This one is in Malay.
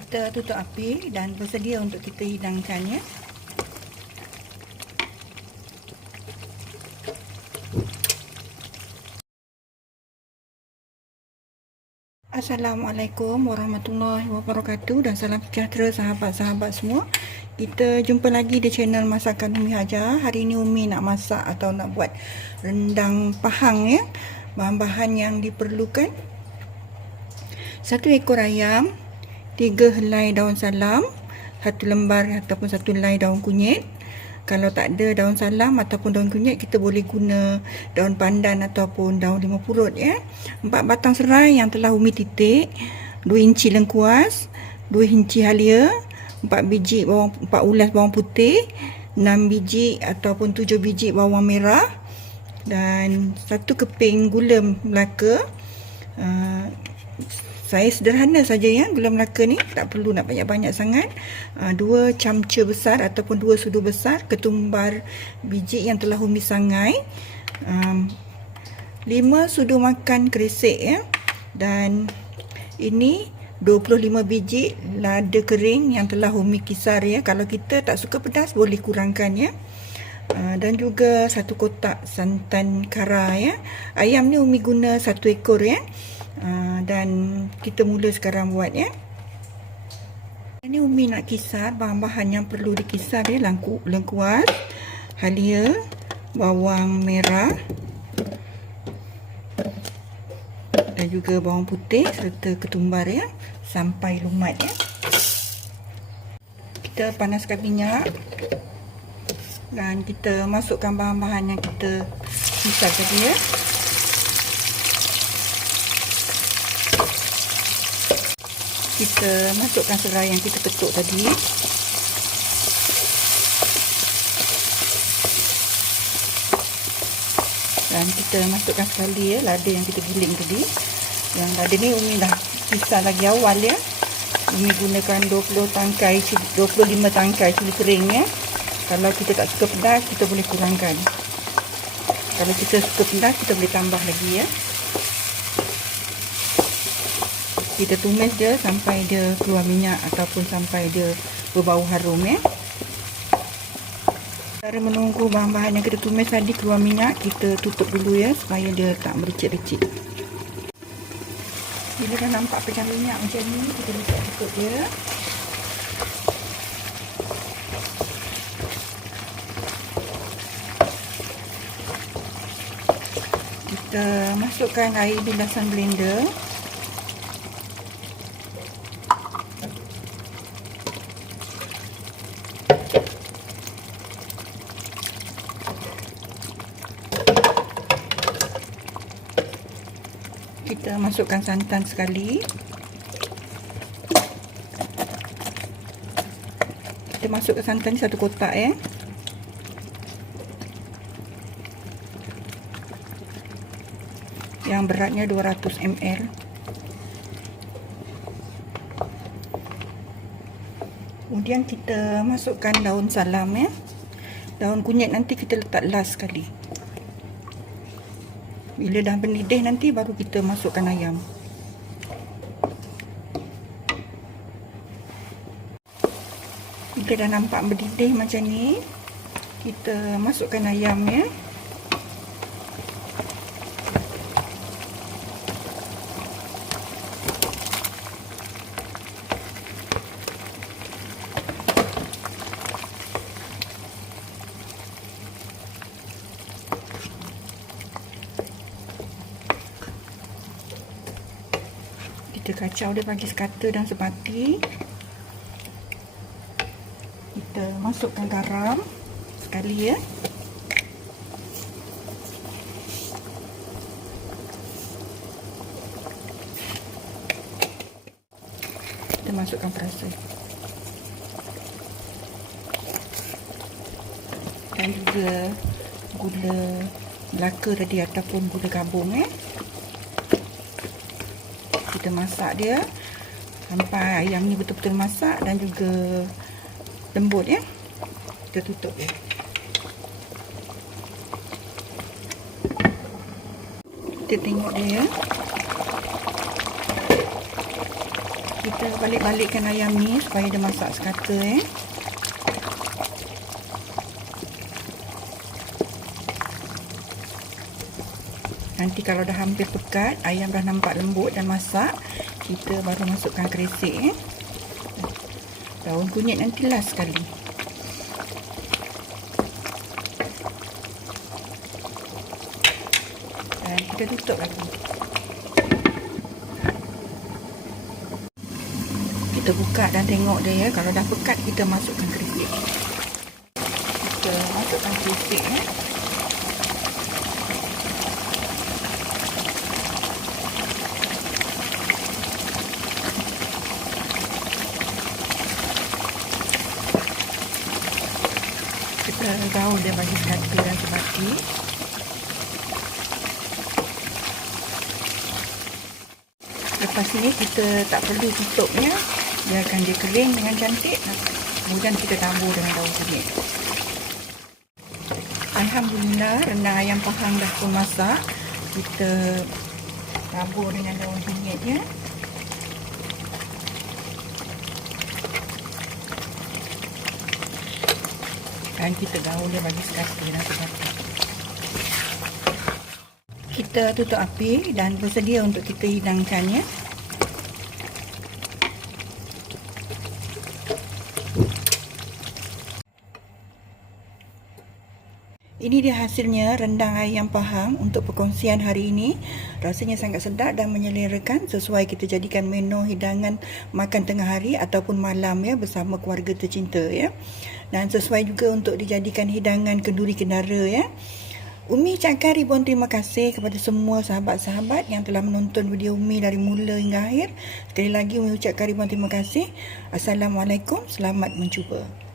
kita tutup api dan bersedia untuk kita hidangkannya. Assalamualaikum warahmatullahi wabarakatuh dan salam sejahtera sahabat-sahabat semua. Kita jumpa lagi di channel Masakan Umi Haja. Hari ini Umi nak masak atau nak buat rendang pahang ya. Bahan-bahan yang diperlukan: 1 ekor ayam, 3 helai daun salam, 1 lembar ataupun 1 helai daun kunyit. Kalau tak ada daun salam ataupun daun kunyit, kita boleh guna daun pandan ataupun daun limau purut ya. 4 batang serai yang telah Umi titik, 2 inci lengkuas, 2 inci halia, 4 biji bawang, 4 ulas bawang putih, 6 biji ataupun 7 biji bawang merah dan 1 keping gula Melaka. Saya sederhana saja ya, gula Melaka ni tak perlu nak banyak-banyak sangat. 2 camca besar ataupun 2 sudu besar ketumbar biji yang telah Umi sangai. 5 sudu makan kerisik ya. Dan ini 25 biji lada kering yang telah Umi kisar ya. Kalau kita tak suka pedas boleh kurangkan ya. Dan juga 1 kotak santan kara ya. Ayam ni Umi guna 1 ekor ya. Dan kita mula sekarang buat ya. Ini Umi nak kisar bahan-bahan yang perlu dikisar ya. Lengkuas, halia, bawang merah dan juga bawang putih serta ketumbar ya, sampai lumat ya. Kita panaskan minyak dan kita masukkan bahan-bahan yang kita kisar tadi ya. Kita masukkan serai yang kita ketuk tadi. Dan kita masukkan sekali ya lada yang kita giling tadi. Yang lada ni Umi dah kisar lagi awal ya. Umi gunakan 25 tangkai cili kering ya. Kalau kita tak suka pedas, kita boleh kurangkan. Kalau kita suka pedas, kita boleh tambah lagi ya. Kita tumis dia sampai dia keluar minyak ataupun sampai dia berbau harum ya. Cara menunggu bahan-bahan yang kita tumis tadi keluar minyak, kita tutup dulu ya supaya dia tak mericik-ricik. Bila dah nampak pecah minyak macam ni, kita boleh tutup dia. Kita masukkan air bilasan blender. Kita masukkan santan sekali. Kita masukkan santan ni 1 kotak ya. Yang beratnya 200 ml. Kemudian kita masukkan daun salam ya. Daun kunyit nanti kita letak last sekali. Bila dah mendidih nanti baru kita masukkan ayam. Bila dah nampak mendidih macam ni, kita masukkan ayam ya. Kita kacau dia bagi sekata dan sepati. Kita masukkan garam sekali ya. Kita masukkan perasa dan juga gula Melaka tadi ataupun gula gabung ya. Kita masak dia sampai ayam ni betul-betul masak dan juga lembut ya. Kita tutup ya. Kita tengok dia ya. Kita balik-balikkan ayam ni supaya dia masak sekata Nanti kalau dah hampir pekat, ayam dah nampak lembut dan masak, kita baru masukkan keresek Daun kunyit nanti last sekali. Dan kita tutup lagi. Kita buka dan tengok dia Kalau dah pekat, kita masukkan keresek. Kita masukkan keresek Kita gaul dia bagi sekata dan sebati. Lepas ni kita tak perlu tutupnya, biarkan dia kering dengan cantik. Kemudian kita tabur dengan daun kunyit. Alhamdulillah, rendang ayam pahang dah pun masak. Kita tabur dengan daun kunyitnya. Dan kita gaul dia bagi sekata dan sebati. Kita tutup api dan bersedia untuk kita hidangkannya. Ini dia hasilnya rendang ayam pahang untuk perkongsian hari ini. Rasanya sangat sedap dan menyelerakan, sesuai kita jadikan menu hidangan makan tengah hari ataupun malam bersama keluarga tercinta Dan sesuai juga untuk dijadikan hidangan kenduri kendara Umi ucapkan ribuan terima kasih kepada semua sahabat-sahabat yang telah menonton video Umi dari mula hingga akhir. Sekali lagi Umi ucapkan ribuan terima kasih. Assalamualaikum, selamat mencuba.